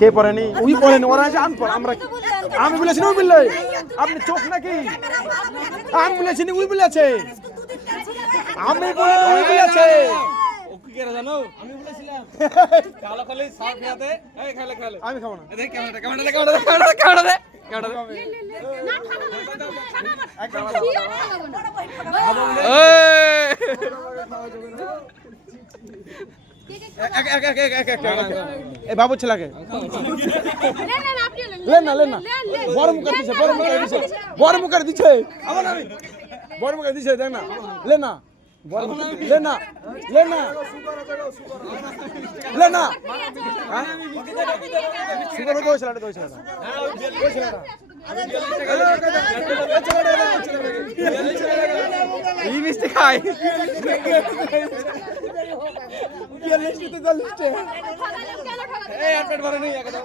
কে পড়েনি? ওই পড়েনি, ওরা আছে আনপড়। আমরা আমি বলেছি না ওই বললে? আপনি চোখ নাকি? আমি বলেছি না ওই বলেছে? আমি বলে ওই বলেছে? জানো আমি বলেছিলাম কালো খালি সাপ খেতে এই খেলে খেলে আমি খাবো না। দেখ ক্যামেরা দে এই বাবু ছেলেকে লেন না, লেন না। বড় মুখে দিছে, বড় মুখে দিছে, বড় মুখে দিছে। আবার আমি বড় মুখে দিছে, দেখ না। লেন না, বড় মুখে লেন না, লেন না, লেন না। হ্যাঁ সুগার কই ছেলেটা, কই ছেলেটা, কই ছেলেটা? এই মিষ্টি খাই। এই আর পেট ভরে নেই একদম।